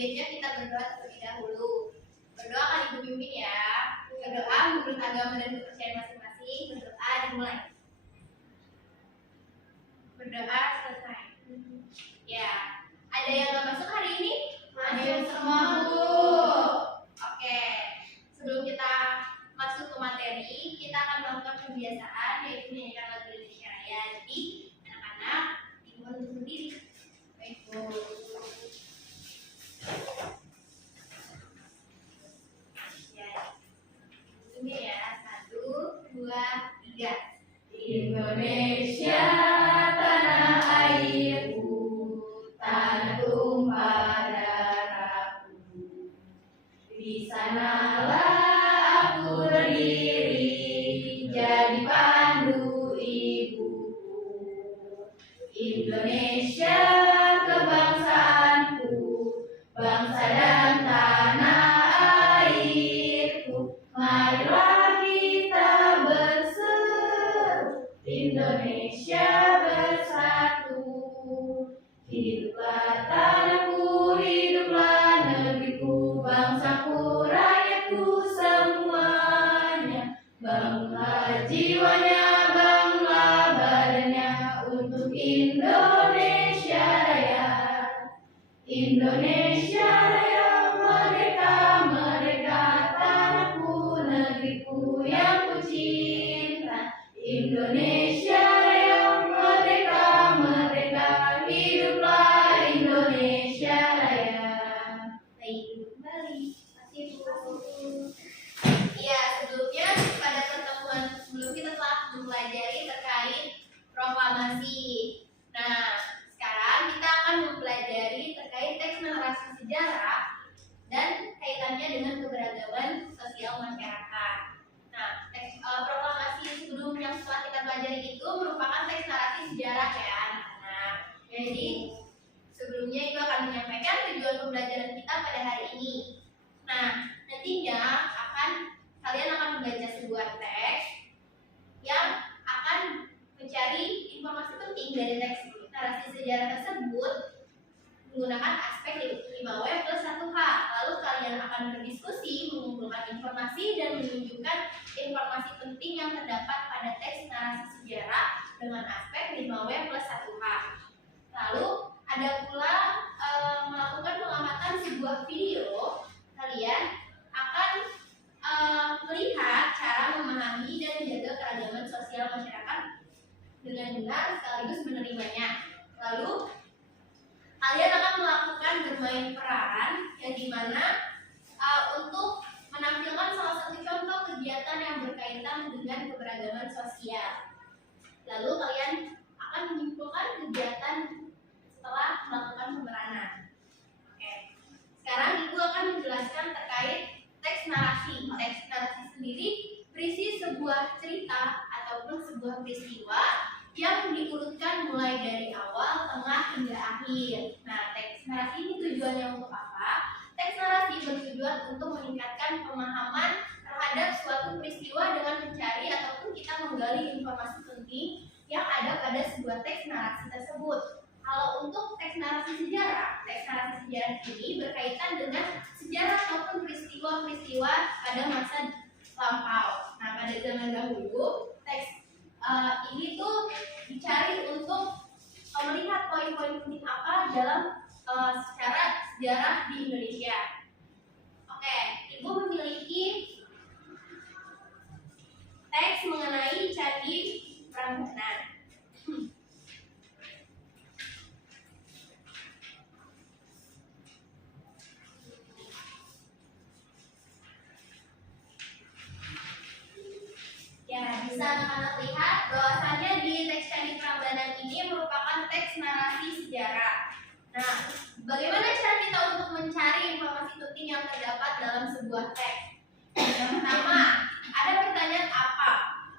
baiknya kita berdoa terlebih dahulu. Berdoa akan Ibu pimpin ya. Berdoa menurut agama dan kepercayaan masing-masing. Berdoa dimulai. Berdoa selesai. Ya, ada yang nggak masuk hari ini? Masuk semua, Bu. Oke, sebelum kita masuk ke materi, kita akan melakukan kebiasaan yaitu menyanyikan lagu Indonesia Raya. Jadi anak-anak dimohon untuk berdiri. Baik, Bu. Ya, ini ya, 1, 2, 3. Indonesia tanah airku, tanah tumpah darahku. Di sanalah aku berdiri, jadi pandu ibuku. Indonesia kebangsaanku, bangsa dan tanah airku. Marilah kita berseru, Indonesia bersatu. Hiduplah tanahku, hiduplah negeriku, bangsaku, rakyatku semuanya. Bangunlah jiwanya, bangunlah badannya untuk Indonesia Raya. Indonesia Raya, merdeka, merdeka, tanahku, negeriku yang kucinta. Indonesia Raya, merdeka, merdeka, hiduplah Indonesia Raya. Baik, kembali. Masih Bu. Iya, sebelumnya pada pertemuan sebelum kita telah mempelajari terkait proklamasi. Nah, sekarang kita akan mempelajari terkait teks narasi sejarah dan kaitannya dengan keberagaman sosial masyarakat. Nah, teks proklamasi sebelum yang setelah kita pelajari itu merupakan teks narasi sejarah ya anak-anak. Jadi sebelumnya Ibu akan menyampaikan tujuan pembelajaran kita pada hari ini. Nah, nantinya kalian akan membaca sebuah teks yang akan mencari informasi penting dari teks narasi sejarah tersebut menggunakan aspek 5W plus 1H. Lalu kalian akan berdiskusi, mengumpulkan informasi dan menunjukkan informasi penting yang terdapat pada teks narasi sejarah dengan aspek 5W plus 1H. Lalu ada pula melakukan pengamatan sebuah video. Kalian akan melihat cara memahami dan menjaga keragaman sosial masyarakat dengan benar sekaligus menerimanya. Lalu kalian akan melakukan bermain peran yang dimana untuk menampilkan salah satu contoh kegiatan yang berkaitan dengan keberagaman sosial. Lalu kalian akan menyimpulkan kegiatan setelah melakukan pemeranan. Oke. Sekarang Ibu akan menjelaskan terkait teks narasi. Teks narasi sendiri berisi sebuah cerita ataupun sebuah peristiwa yang diurutkan mulai dari awal, tengah, hingga akhir. Nah, teks narasi ini tujuannya untuk apa? Teks narasi bertujuan untuk meningkatkan pemahaman terhadap suatu peristiwa dengan mencari ataupun kita menggali informasi penting yang ada pada sebuah teks narasi tersebut. Kalau untuk teks narasi sejarah ini berkaitan dengan sejarah ataupun peristiwa-peristiwa pada masa lampau. Nah, pada zaman dahulu, teks ini tuh dicari untuk melihat poin-poin penting apa dalam secara sejarah di Indonesia. Oke, Ibu memiliki teks mengenai Candi Prambanan. Ya, bisa anak-anak lihat bahwasannya di teks Candi Prambanan ini merupakan teks narasi sejarah. Nah, bagaimana cara kita untuk mencari informasi penting yang terdapat dalam sebuah teks? Yang pertama, ada pertanyaan apa?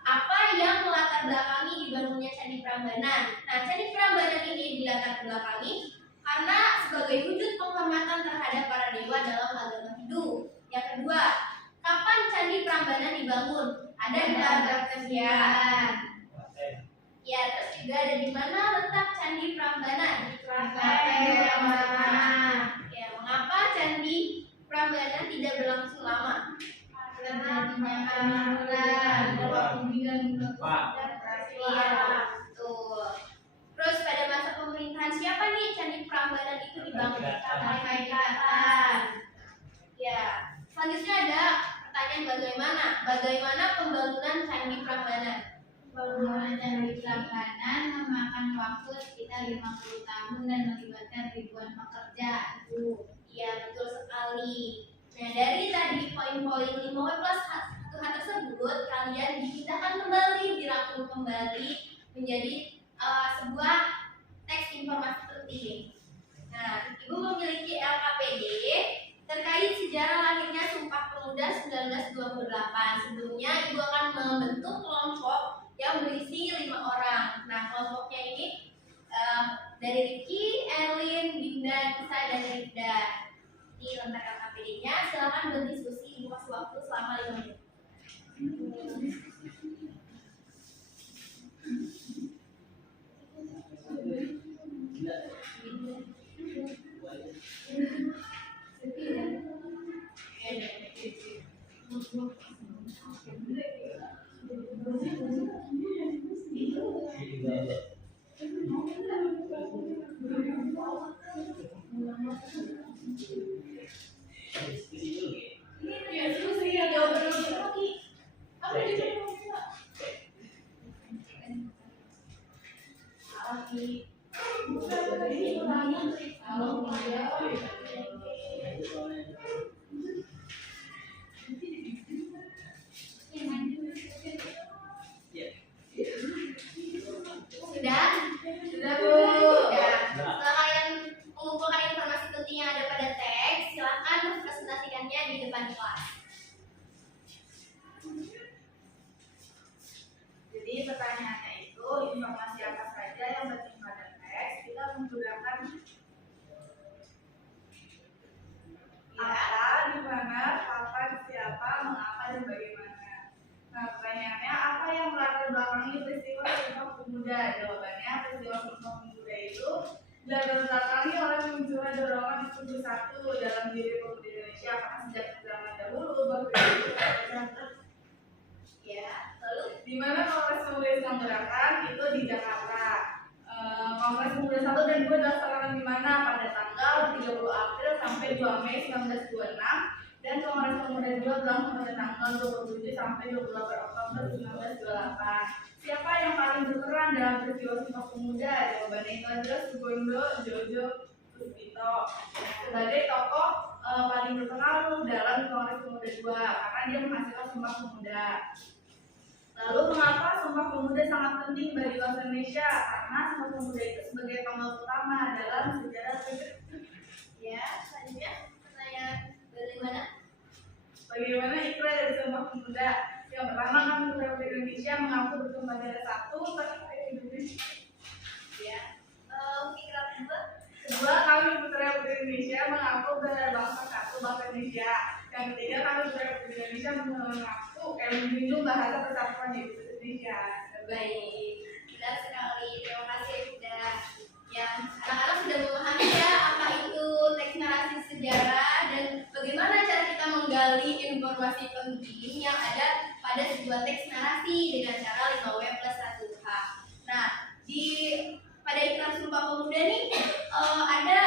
Apa yang melatar belakangi dibangunnya Candi Prambanan? Nah, Candi Prambanan ini dilatar belakangi karena sebagai wujud penghormatan terhadap para dewa dalam agama Hindu. Yang kedua, kapan Candi Prambanan dibangun? Ada di Antarktian. Ya, terus juga ada di mana letak Candi Prambanan? Ya, mengapa Candi Prambanan tidak berlangsung lama? Terjadinya kemiluran, bimbingan Iya, betul. Terus pada masa pemerintahan siapa nih Candi Prambanan itu dibangun? Kaigatan. Ya. Selanjutnya ada pertanyaan bagaimana pembangunan Candi Prambanan? Pembangunan Candi Prambanan memakan waktu sekitar 50 tahun dan melibatkan ribuan pekerja. Iya, betul sekali. Nah, dari tadi poin-poin 5W plus 1H tersebut, kalian dipindahkan kembali, dirangkum kembali menjadi sebuah teks informasi penting. Nah, Ibu memiliki LKPD terkait sejarah lahirnya Sumpah Pemuda 1928. Sebelumnya, Ibu akan membentuk kelompok yang berisi 5 orang. Nah, kelompoknya ini dari Ricky, Erlin, Dinda, Nisa, dan Rida. Ini lengkap LKPD-nya. Silakan berdiskusi, Ibu kasih waktu selama 5 menit. Sudah Bu. Ya. Setelah kalian mengumpulkan informasi penting yang ada pada teks, silakan presentasikannya di depan kelas. Jadi pertanyaannya itu informasi apa saja yang penting pada teks. Kita menggunakan apa, di mana, kapan, siapa, mengapa, dan bagaimana. Nah, pertanyaannya apa yang melatar belakangi peristiwa Sumpah Pemuda? Jawabannya, peristiwa Sumpah Pemuda itu dilatar belakangi oleh munculnya dorongan Institusi 1 dalam diri pemuda Indonesia karena sejak zaman dahulu Ya, lalu di mana Kongres Pemuda Islam Gerakan itu di Jakarta. Kongres Pemuda 1 dan 2 dilaksanakan di mana pada tanggal 30 April sampai 2 Mei 1926 dan Kongres Pemuda 2 berlangsung pada tanggal 27 sampai 28 Oktober 1928. Siapa yang paling berperan dalam peristiwa Sumpah Pemuda? Jawabannya itu adalah Sugondo Jojo Puspito sebagai tokoh paling berpengaruh dalam Kongres Pemuda 2 karena dia menghasilkan Sumpah Pemuda. Lalu mengapa Sumpah Pemuda sangat penting bagi bangsa Indonesia? Karena Sumpah Pemuda itu sebagai tonggak utama dalam sejarah ya, selanjutnya pertanyaan bagaimana ikrar dari Sumpah Pemuda? Yang pertama, kami Republik Indonesia mengaku bertumpah darah satu terkait Indonesia. Ya, ikrar kedua. Kedua, kami Republik Indonesia mengaku berbangsa satu bangsa Indonesia. Yang ketiga, kami Republik Indonesia mengaku melindungi bahasa persatuan di Indonesia. Baik, benar sekali. Terima kasih sudah yang anak-anak sudah memahami ya apa itu teks narasi sejarah dan bagaimana cara kita menggali informasi penting yang ada pada sebuah teks narasi dengan cara 5W plus 1H. Nah, pada iklan Sumpah Pemuda nih ada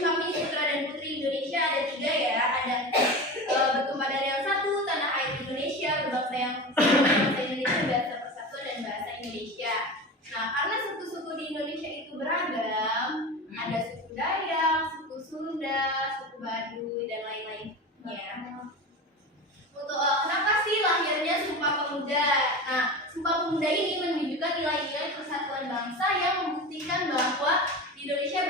kami putra dan putri Indonesia ada 3 ya, ada bertumpah dari yang satu tanah air Indonesia berbangsa yang bangsa Indonesia bahasa persatuan dan bahasa Indonesia. Nah, karena suku-suku di Indonesia itu beragam, ada suku Dayak, suku Sunda, suku Baduy dan lain-lainnya. Untuk kenapa sih lahirnya Sumpah Pemuda? Nah, Sumpah Pemuda ini menunjukkan nilai-nilai persatuan bangsa yang membuktikan bahwa di Indonesia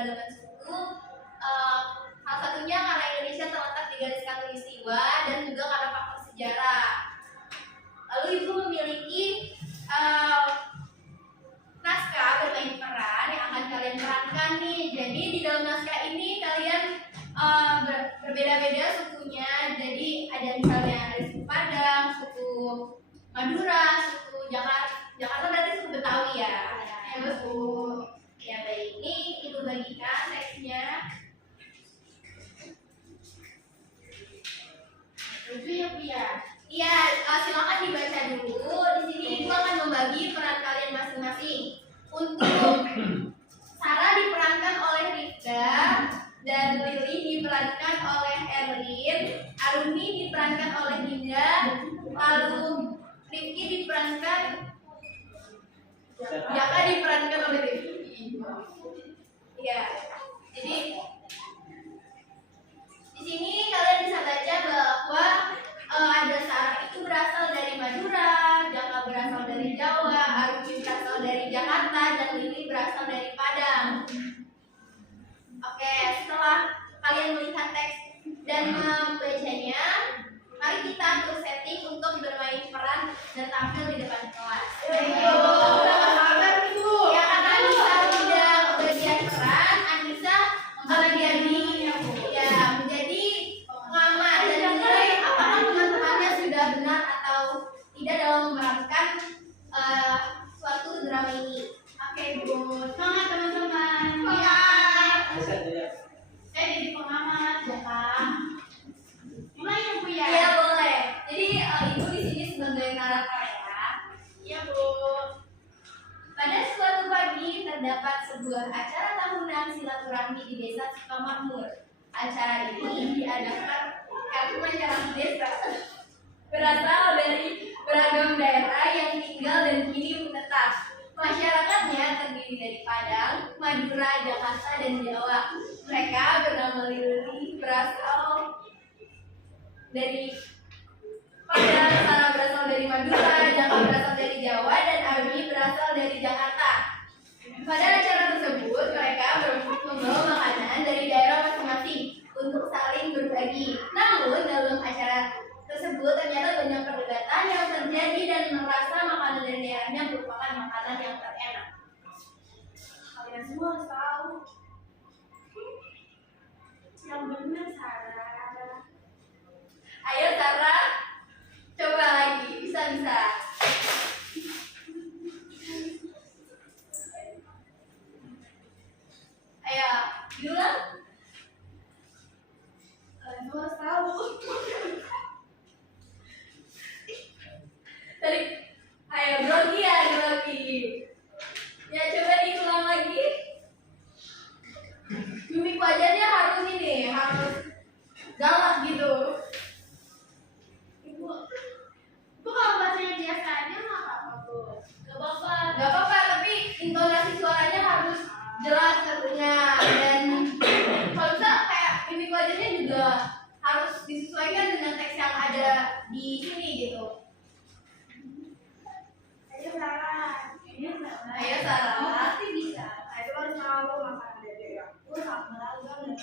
keberagaman suku. Salah satunya karena Indonesia terletak di garis khatulistiwa dan juga karena faktor sejarah. Lalu ibu memiliki naskah bermain peran yang akan kalian perankan nih. Jadi di dalam naskah ini kalian berbeda-beda sukunya. Jadi ada misalnya ada suku Padang, suku Madura, suku Jakarta berarti suku Betawi ya. Ya betul. Ya baik, ini ibu bagikan teksnya. Setuju ya Bu ya? Iya, silakan dibaca dulu. Di sini ibu akan membagi peran kalian masing-masing. Untuk Sarah diperankan oleh Rifda dan Lily diperankan oleh Erlin, Arumi diperankan oleh Dinda, lalu Rifki diperankan Jaka diperankan oleh Rifki. Ya, jadi di sini kalian bisa baca bahwa ada Sarah itu berasal dari Madura, Jaka berasal dari Jawa, Arumi berasal dari Jakarta, dan Lili berasal dari Padang. Oke, setelah kalian melihat teks dan membacanya, mari kita atur setting untuk bermain peran dan tampil di depan kelas. Ya, karena Anissa tidak kebagian peran, Anissa menjadi pengamat dan menilai apakah teman-temannya sudah benar atau tidak dalam memerankan suatu drama ini. Oke, Bu. Semangat teman-teman. Semangat. Saya jadi pengamat, ya Kak. Mulai ya Bu ya? Iya boleh. Jadi Ibu di sini sebagai narator ya. Iya Bu. Pada suatu pagi terdapat sebuah acara tahunan silaturahmi di desa Sukamakmur. Acara ini diadakan karena masyarakat desa berasal dari beragam daerah yang tinggal dan kini menetap. Masyarakatnya terdiri dari Padang, Madura, Jakarta, dan Jawa. Mereka bernama Lili berasal dari Padang, Sarah berasal dari Madura, Jaka berasal dari Jawa, dan Arumi berasal dari Jakarta. Pada acara tersebut, mereka membawa makanan dari daerah masing-masing untuk saling berbagi. Namun, dalam acara tersebut ternyata banyak perdebatan yang terjadi dan merasa makanan dari daerahnya merupakan makanan yang terenak. Kalian semua harus tahu. Yang benar, Sarah. Ayo, Sarah. Coba lagi. Bisa. Ayo, diulang. Kalian semua harus tahu. Tadi, ayo grogi. Ya coba diulang lagi. Mimik wajahnya harus galak gitu. Ibu kalau bacanya biasa aja nggak apa-apa Bu. Gak apa-apa, tapi intonasi suaranya harus jelas tentunya. Dan kalau bisa kayak mimik wajahnya juga harus disesuaikan dengan teks yang ada di sini gitu. Ayo Sarah, pasti bisa. Itu harus tahu makanan dari aku sama beragam dan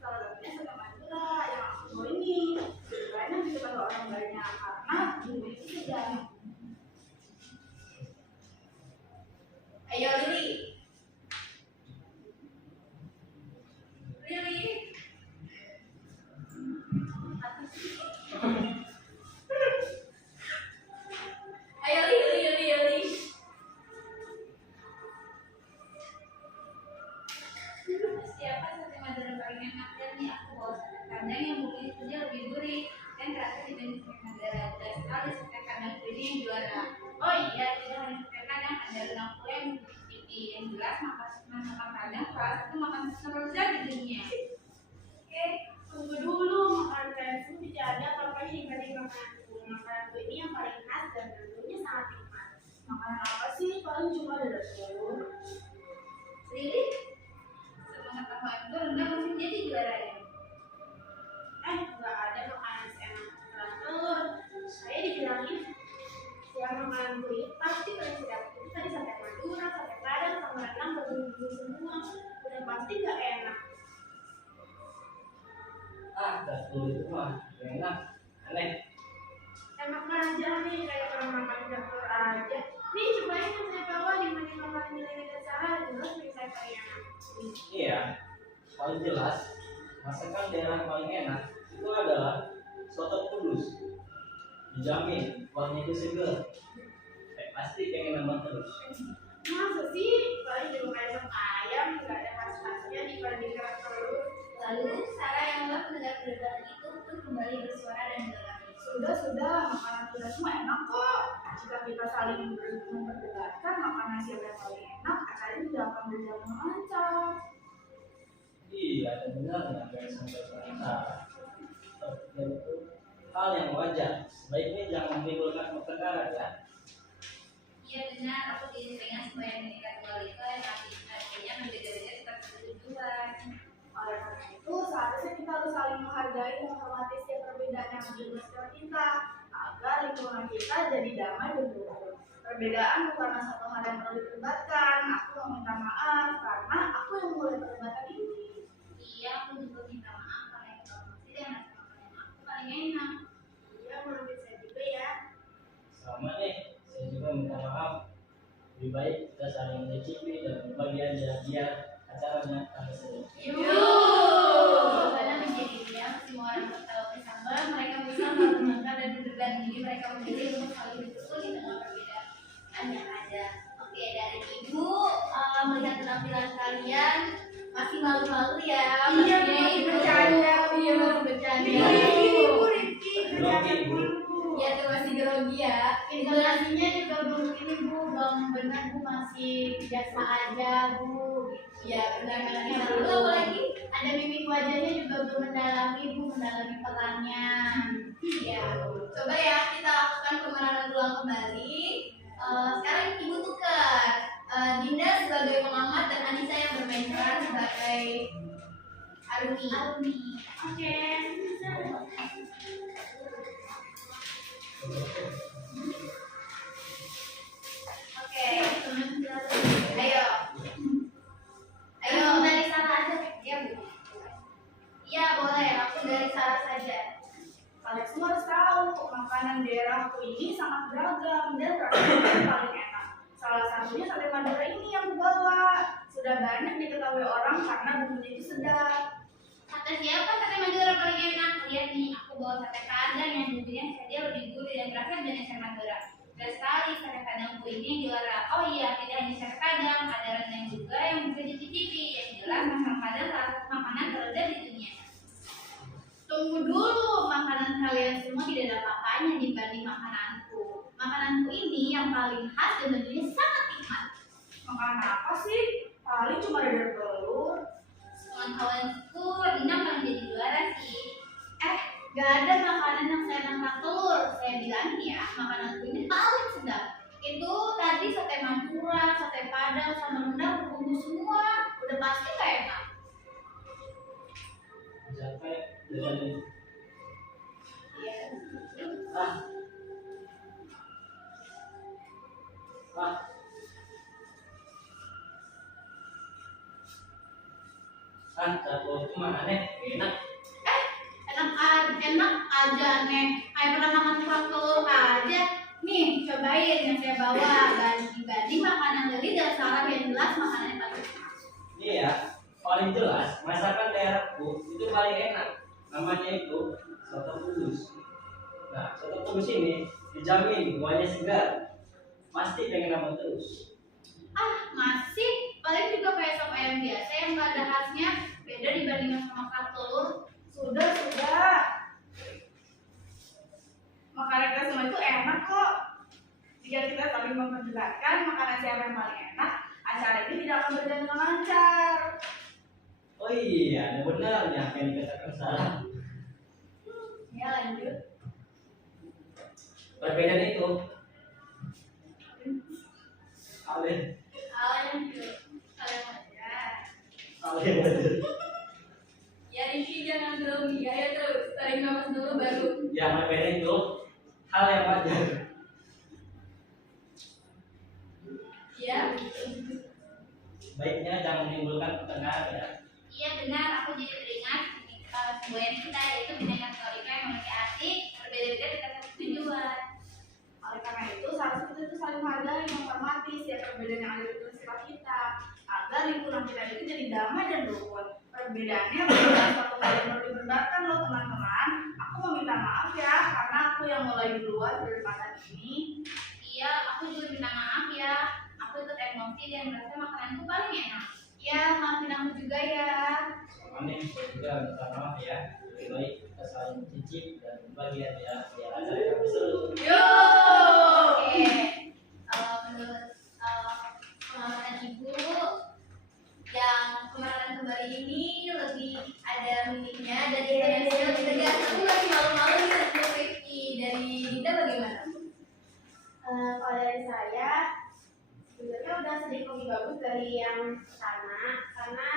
salah satunya sama Madura yang aku mau ini banyak disukai orang banyak karena bumbu itu sejarah. Ayo Lili. Ayo Lili. Siapa sate Madura paling enak dan nih aku bawa sate kandang yang mungkin itu lebih gurih dan rasa dibanding sate Madura. Dan sekali sate kandang ini yang juara. Oh iya, tidak hanya sate kandang, ada rendang pula yang tipis. Yang jelas makan kandang salah satu makanan terbesar di dunia. Oke, tunggu dulu, makanan kalian itu tidak ada apa-apa dibanding makananku. Makananku ini yang paling khas dan tentunya sangat nikmat. Makanan apa sih? Paling cuma ada telur. Lili. Sepengetahuan itu rendang mungkin jadi juara ya. Nggak ada makanan seenak telur. Saya dibilangin yang makananku ini pasti paling sedap. Itu tadi sate Madura, sate Padang, sama rendang berbumbu semua. satu di rumah. Enak, aneh. Enak aja nih, kayak orang makan di dapur aja. Nih, cobain yang saya bawa di mana makanan nilai dasar, jelas nih saya paling enak. Iya, paling jelas masakan daerah paling enak itu adalah soto kudus. Dijamin kuahnya itu seger. Pasti pengen nambah terus. Masa sih? Paling juga kayak sop ayam, nggak ada khas-khasnya dibanding kerak telur. Lalu Sarah yang lelah mendengar perdebatan itu pun kembali bersuara dan bilang, Sudah, makanan kita semua enak kok. Jika kita saling memperdebatkan makanan siapa yang paling enak, acara ini tidak akan berjalan lancar. Iya, ada benarnya apa yang disampaikan Sarah. Dan itu hal yang wajar. Sebaiknya jangan menimbulkan pertengkaran ya. iya benar, aku jadi teringat supaya menikah tunggal itu yang artinya berbeda-beda tetap bertujuan. Oleh karena itu, seharusnya kita harus saling menghargai dan menghormati setiap perbedaan yang ada di sekitar kita, agar lingkungan kita jadi damai dan rukun. Perbedaan bukanlah satu hal yang perlu diperdebatkan. Aku meminta maaf karena aku yang mulai perdebatan ini. Iya, aku juga minta maaf karena itu masih dan rasa makanan aku paling enak. Iya, menurut saya juga ya. Sama nih, saya juga minta maaf. Lebih baik kita saling menyicipi dan berbagi aja biar acaranya tambah seru. Karena menjadi dia, semua orang tertawa bersama, mereka bisa mengembangkan dan berdebat. Jadi mereka memilih untuk saling berkumpul di tengah perbedaan yang ada. Oke, dari ibu melihat penampilan kalian masih malu-malu ya. Iya, Maksudnya masih ibu bercanda. Iya, masih bercanda. Rifki, Grogi, Bu. Ya tuh masih grogi ya. Intonasinya juga belum ini Bu, belum benar Bu, masih biasa aja Bu. Ya benar-benar Ya, dulu Bu. apalagi. Ada mimik wajahnya juga belum mendalami Bu, mendalami perannya. Ya, coba ya kita lakukan pemeran ulang kembali. Sekarang ibu tukar. Dinda sebagai pengamat dan Anissa yang bermain peran sebagai Arumi. Oke. Oke. Ayo. Ayo dari Sarah aja. Ya Bu. Iya boleh. Langsung dari Sarah saja. Kalian semua harus tahu, makanan daerahku ini sangat beragam dan rasanya paling enak. Salah satunya sate Madura ini yang kubawa. Sudah banyak diketahui orang karena bumbunya itu sedap. Kata siapa sate Madura paling enak? Lihat nih, aku bawa sate padang yang bumbunya saja lebih gurih dan rasanya dari sate Madura. Benar sekali, sate padangku ini yang juara. Oh iya, tidak hanya sate padang, ada rendang juga yang bisa dicicipi. Yang jelas masakan padang salah satu makanan terlezat di dunia. Tunggu dulu, makanan kalian semua tidak ada apa-apanya dibanding makananku. Makananku ini yang paling khas dan tentunya sangat nikmat. Makanan apa sih? Paling cuma dadar telur. Kawan-kawanku rendang paling jadi juara sih. Gak ada makanan yang saya nangkap telur. Saya bilang nih ya, makananku ini paling sedap. Itu tadi sate Madura, sate Padang, sama rendang berbumbu semua. Udah pasti gak enak. Capek dengan Iya. ah ah capek cuma aneh enak. Enak aja aneh. Kayak pernah makan kerak telur aja. Nih, cobain yang saya bawa. Dibanding makanan dari dan Sarah yang jelas makanannya paling enak. Iya, paling jelas masakan daerahku itu paling enak. Namanya itu soto kudus. Nah, soto kudus ini dijamin kuahnya segar. Pasti pengen nambah terus. Masih paling juga kayak sop ayam biasa yang nggak ada khasnya, beda dibandingkan sama kerak telur. Sudah. Makanan kita semua itu enak kok. Jika kita saling memperdebatkan makanan siapa yang paling enak, acara ini tidak akan berjalan dengan lancar. Oh iya, ada benarnya apa yang dikatakan Sarah. Ya lanjut. Perbedaan itu kalian Lanjut. Kalian aja. kalian betul. Ya Rifki jangan grogi, ayo terus. Tarik nafas dulu baru. Yang berbeda itu hal yang wajar. Ya. Baiknya jangan menimbulkan pertengkaran ya. Iya benar, aku jadi teringat semboyan kita, yaitu Bhinneka Tunggal Ika yang memiliki arti berbeda-beda dengan satu tujuan. Oleh karena itu, seharusnya kita itu saling menghargai, menghormati setiap perbedaan yang ada di peristiwa kita, agar lingkungan kita itu jadi damai dan rukun. Perbedaannya bukan suatu hal yang perlu diperdebatkan loh teman-teman. Aku meminta maaf ya, karena aku yang mulai duluan perdebatan ini. Iya, aku juga minta maaf ya. Aku ikut emosi dan merasa makananku paling enak. Ya, maafin aku juga ya. Soalnya saya juga minta maaf ya. Lebih baik kita saling cicip dan bagian ya, biar acara kami seru. Yo! Oke. Menurut pengamatan ibu, yang kemarin kembali ini lebih ada meaningnya dan intonasinya lebih tegas. Aku masih malu-malu nih untuk Rifki. Dari Dinda bagaimana? Kalau dari saya, sebenarnya udah sedikit lebih bagus dari yang pertama, karena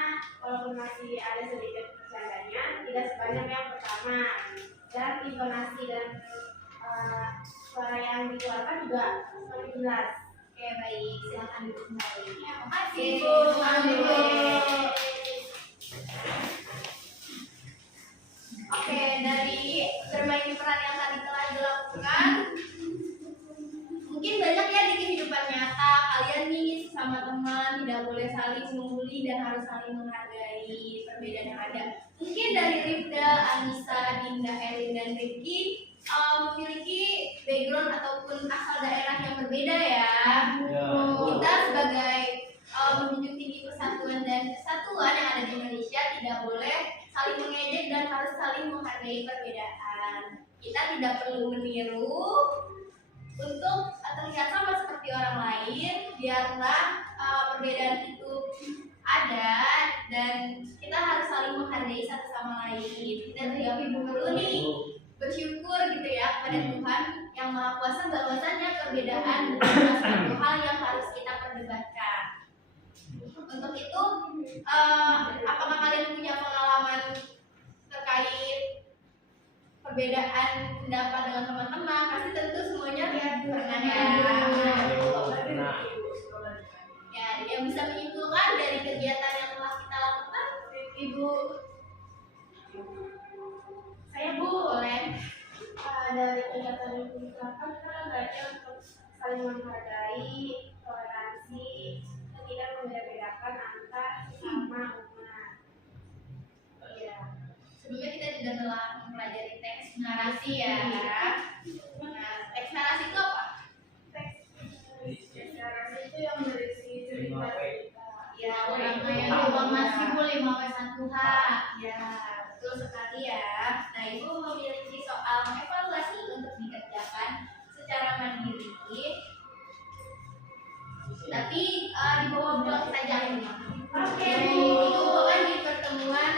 walaupun masih ada sedikit bercandanya, tidak sebanyak yang pertama. Dan intonasi dan suara yang dikeluarkan juga lebih jelas. Oke, baik. Silakan duduk kembali. Ya, makasih. Ibu, Ibu. Oke, dari bermain peran yang tadi telah dilakukan, mungkin banyak ya di kehidupan nyata kalian nih sama teman tidak boleh saling membuli dan harus saling menghargai perbedaan yang ada. Mungkin dari Rifda, Anissa, Dinda, Elin, dan Rifki memiliki background ataupun asal daerah yang berbeda ya. Ya. Kita sebagai menjunjung tinggi persatuan dan kesatuan yang ada di Indonesia tidak boleh saling mengejek dan harus saling menghargai perbedaan. Kita tidak perlu meniru untuk terlihat sama seperti orang lain. Biarlah perbedaan itu ada dan kita harus saling menghargai satu sama lain. Kita juga perlu nih bersyukur gitu ya kepada Tuhan yang Maha Kuasa bahwasanya perbedaan bukanlah suatu hal yang harus kita perdebatkan. Untuk itu, apakah kalian punya pengalaman terkait perbedaan pendapat dengan teman-teman? Pasti tentu semuanya pernah ya. Nah, Ya, yang bisa menyimpulkan dari kegiatan yang telah kita lakukan, Ibu. Saya Bu, Boleh. dari kegiatan yang dilakukan kita belajar untuk saling menghargai, toleransi, dan tidak membeda-bedakan antar sesama umat. Iya. Sebelumnya kita juga telah mempelajari teks narasi ya. Nah, teks narasi itu apa? Narasi itu yang berisi cerita kita. Ya, rangkaian informasi 5W1H. Ya, betul sekali ya. Nah, Ibu memiliki soal evaluasi untuk dikerjakan secara mandiri. Tapi di bawah blog saja ini. Oke, dikumpulkan di pertemuan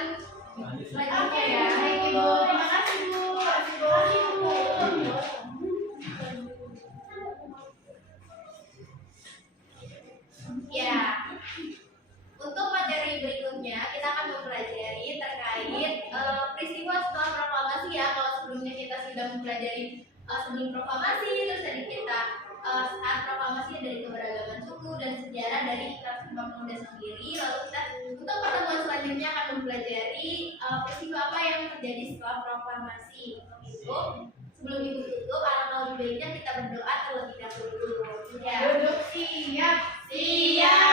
selanjutnya ya. Baik, Ibu. Terima kasih, Bu. Terima kasih, Bu. Ya, untuk materi berikutnya kita akan mempelajari terkait peristiwa setelah proklamasi ya. Kalau sebelumnya kita sudah mempelajari sebelum proklamasi, terus tadi kita saat proklamasi dari keberagaman suku dan sejarah dari Ikrar Sumpah Pemuda sendiri. Lalu kita untuk pertemuan selanjutnya akan mempelajari peristiwa apa yang terjadi setelah proklamasi. Untuk itu, sebelum Ibu tutup, alangkah lebih baiknya kita berdoa terlebih dahulu. Ya. Duduk siap. Siap.